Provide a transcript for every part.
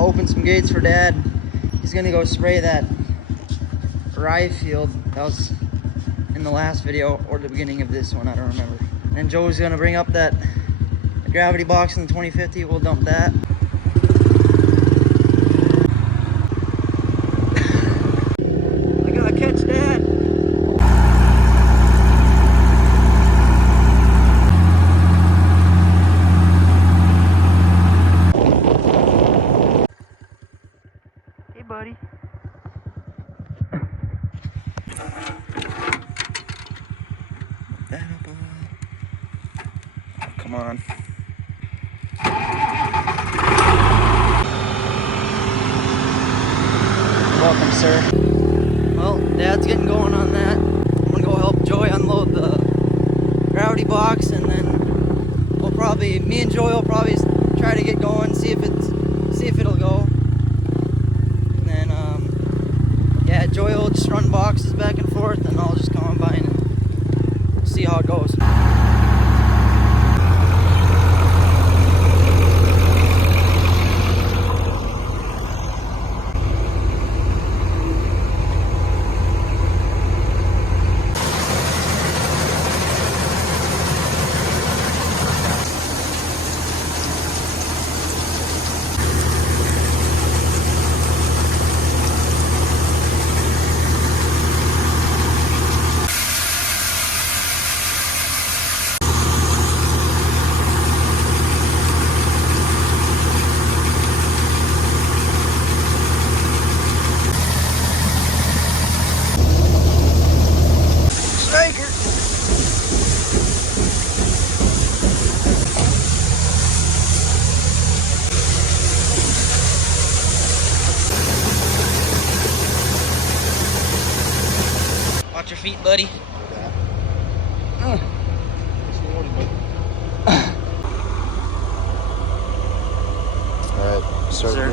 open some gates for Dad. He's gonna go spray that rye field that was in the last video or the beginning of this one, I don't remember. And Joe's gonna bring up that gravity box in the 2050. We'll dump that. I gotta catch Dad. Hey, buddy. That up a little. Oh, come on. Welcome, sir. Well, Dad's getting going on that. I'm gonna go help Joey unload the gravity box, and then we'll probably, me and Joey will probably try to get going, see if it'll go. And then, yeah, Joey will just run boxes back and forth, and I'll just combine and see how it goes. Watch your feet, buddy. Alright, start Sir.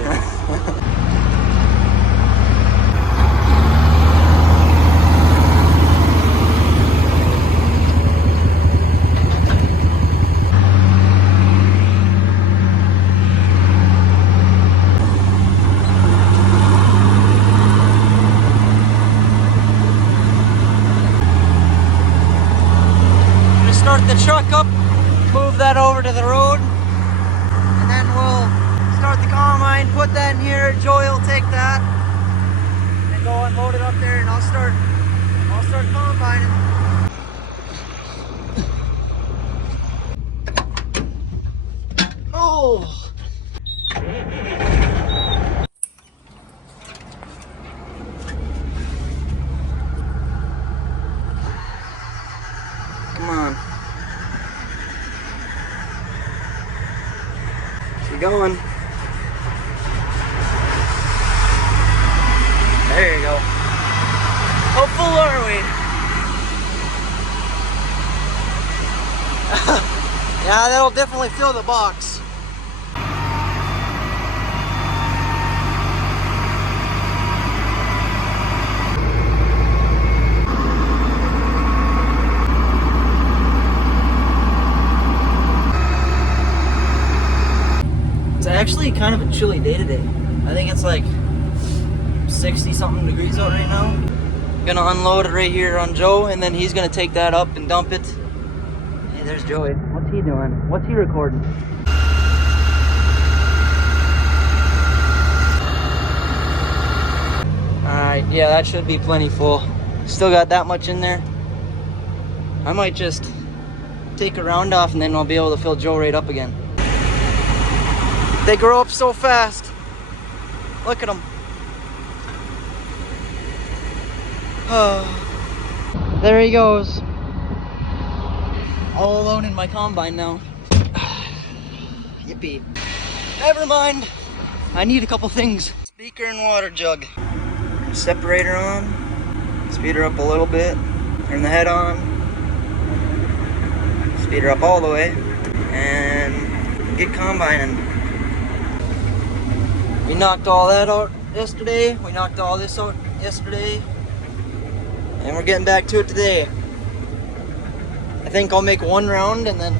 Start the truck up, move that over to the road, and then we'll start the combine, put that in here. Joey will take that and go unload it up there, and I'll start combining. Oh! Come on. Keep going. There you go. How full are we? Yeah, that'll definitely fill the box. It's actually kind of a chilly day today. I think it's like 60 something degrees out right now. Gonna unload it right here on Joe, and then he's gonna take that up and dump it. Hey, there's Joey. What's he doing? What's he recording? Alright, yeah, that should be plenty full. Still got that much in there. I might just take a round off, and then I'll be able to fill Joe right up again. They grow up so fast. Look at them. There he goes. All alone in my combine now. Yippee. Never mind. I need a couple things. Speaker and water jug. Separator on. Speed her up a little bit. Turn the head on. Speed her up all the way. And get combining. We knocked all that out yesterday. We knocked all this out yesterday. And we're getting back to it today. I think I'll make one round, and then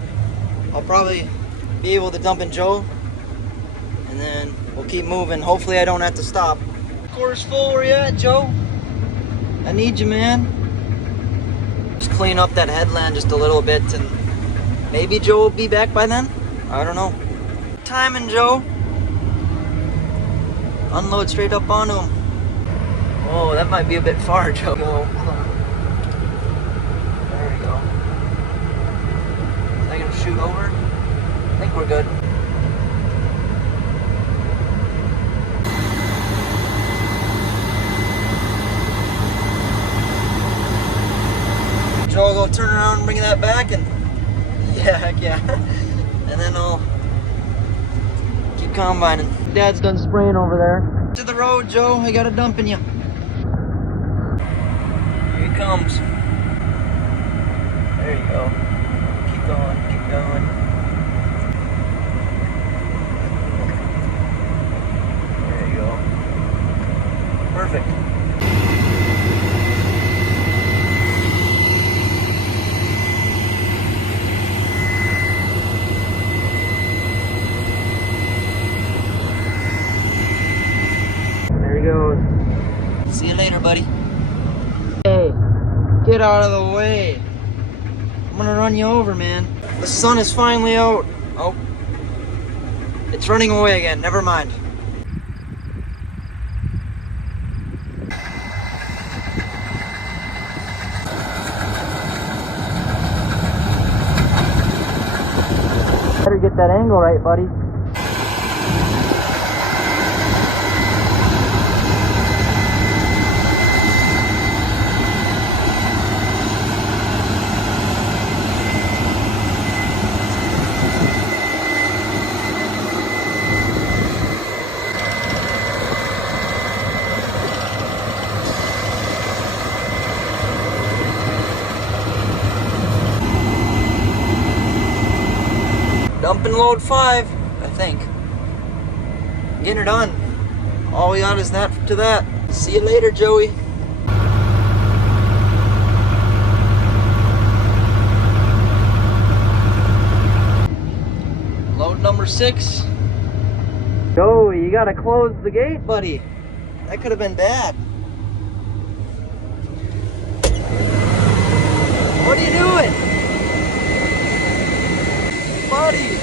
I'll probably be able to dump in Joe. And and then we'll keep moving. Hopefully I don't have to stop. Quarter's full. Where you at, Joe? I need you, man. Just clean up that headland just a little bit, and maybe Joe will be back by then. I don't know. Timing, Joe. Unload straight up onto him. Oh, that might be a bit far, Joe. Hold on. There we go. Is that gonna shoot over? I think we're good. Joe, go turn around and bring that back, and yeah, heck yeah. And then I'll keep combining. Dad's done spraying over there. To the road, Joe. I got a dump in you. Here he comes. There you go. Keep going, keep going. There you go. Perfect. There he goes. See you later, buddy. Hey, get out of the way. I'm gonna run you over, man. The sun is finally out. Oh, it's running away again. Never mind. Better get that angle right, buddy. Dump and load 5, I think. Getting her done. All we got is that to that. See you later, Joey. Load number 6. Joey, you gotta close the gate, buddy. That could have been bad. What are you doing? Buddy!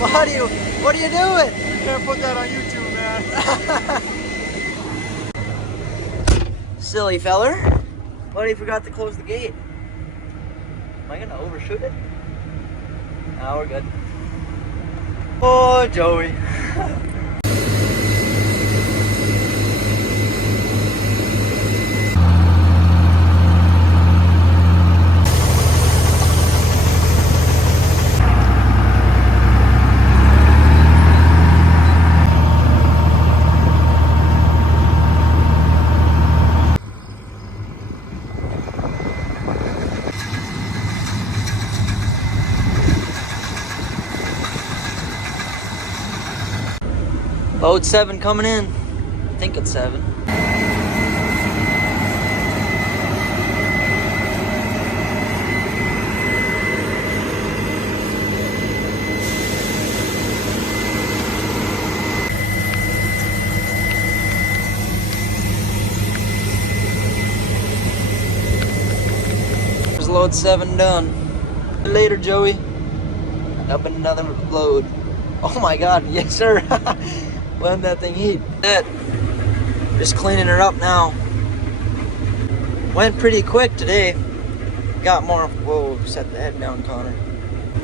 Buddy, what are you doing? You can't put that on YouTube, man. Silly feller. Buddy forgot to close the gate. Am I gonna overshoot it? No, we're good. Oh, Joey. Load 7 coming in. I think it's 7. There's load 7 done. Later, Joey. Up another load. Oh my God, yes sir. Let that thing heat. Just cleaning her up now. Went pretty quick today. Got more. Whoa, set the head down, Connor.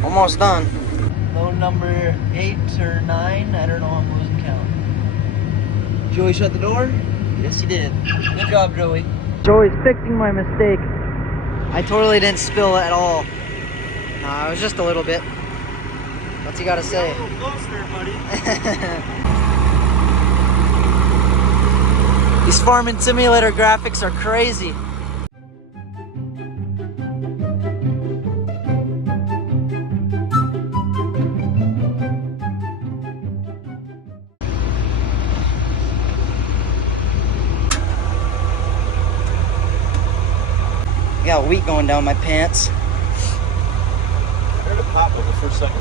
Almost done. Load number 8 or 9. I don't know, I'm losing count. Joey shut the door? Yes, he did. Good job, Joey. Joey's fixing my mistake. I totally didn't spill at all. Nah, it was just a little bit. What's he gotta say? A little closer, buddy. These Farming Simulator graphics are crazy. I got wheat going down my pants. They're a second.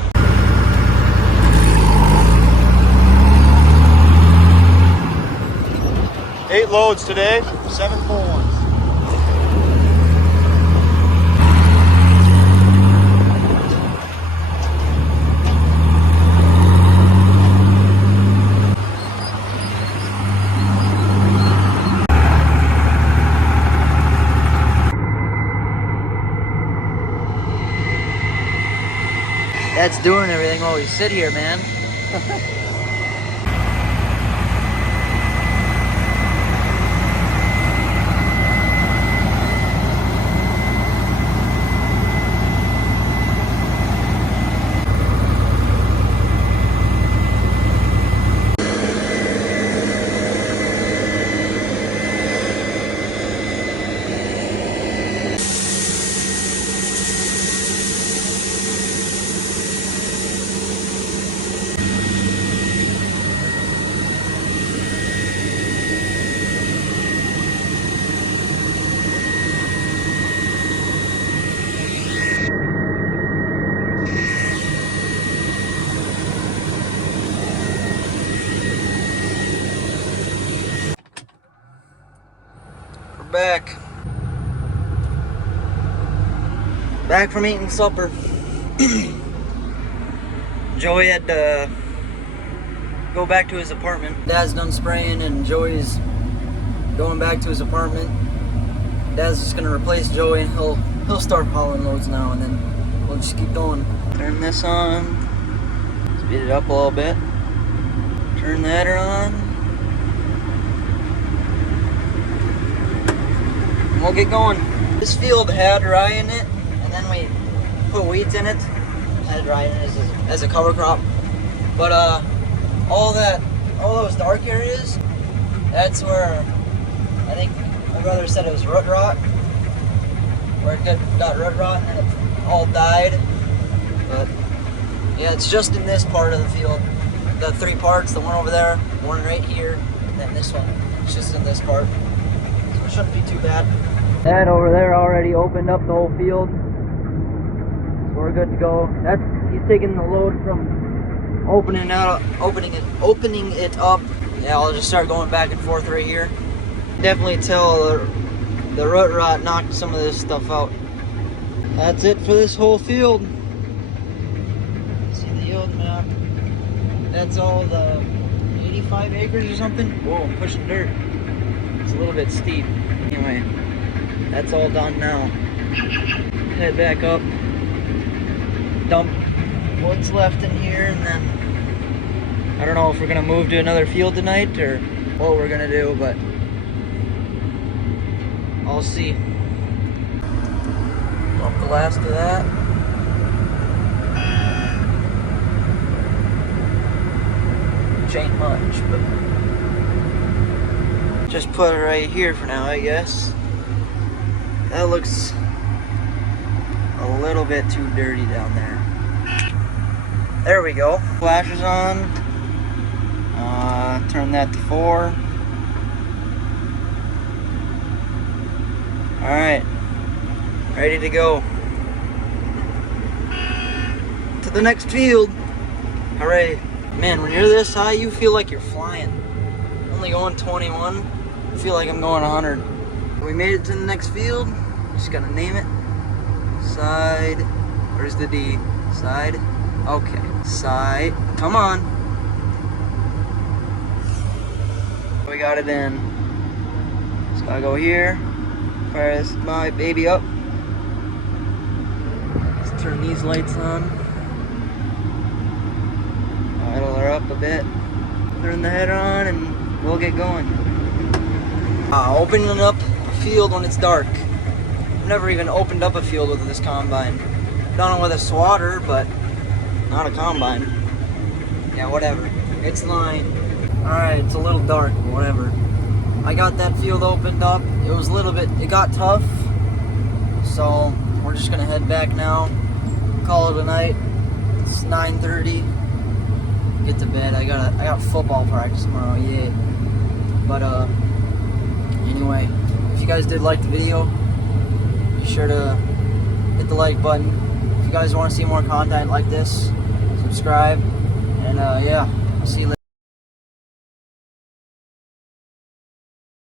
8 loads today, 7 full ones. Dad's doing everything while we sit here, man. Back from eating supper. Joey had to go back to his apartment. Dad's done spraying and Joey's going back to his apartment. Dad's just gonna replace Joey and he'll start hauling loads now, and then we'll just keep going. Turn this on, speed it up a little bit. Turn that on. We'll get going. This field had rye in it, and then we put wheat in it. Had rye in it as a cover crop. But all those dark areas, that's where I think my brother said it was root rot. Where it got root rot and then it all died. But yeah, it's just in this part of the field. The 3 parts, the one over there, one right here, and then this one. It's just in this part. So it shouldn't be too bad. That over there already opened up the whole field, so we're good to go. He's taking the load from opening it up. Yeah, I'll just start going back and forth right here. Definitely tell the root rot knocked some of this stuff out. That's it for this whole field. See the yield map. That's all the 85 acres or something. Whoa, I'm pushing dirt. It's a little bit steep. Anyway. That's all done now. Head back up, dump what's left in here, and then I don't know if we're gonna move to another field tonight or what we're gonna do, but I'll see. Dump the last of that. Which ain't much, but just put it right here for now, I guess. That looks a little bit too dirty down there. There we go. Flashers on. Turn that to 4. Alright. Ready to go. To the next field. Hooray. Man, when you're this high, you feel like you're flying. Only going 21. I feel like I'm going 100. We made it to the next field. Just gotta name it. Side. Where's the D? Side. Okay. Side. Come on. We got it in. Just gotta go here. Fire this my baby up. Let's turn these lights on. Idle her up a bit. Turn the header on and we'll get going. Opening up a field when it's dark. I've never even opened up a field with this combine. Done it with a swatter, but not a combine. Yeah, whatever. It's line. Alright, it's a little dark, but whatever. I got that field opened up. It was a little bit, it got tough. So, we're just gonna head back now. Call it a night. It's 9:30. Get to bed. I got football practice tomorrow, yeah. But anyway, if you guys did like the video, be sure to hit the like button. If you guys want to see more content like this, subscribe. And yeah, I'll see you later.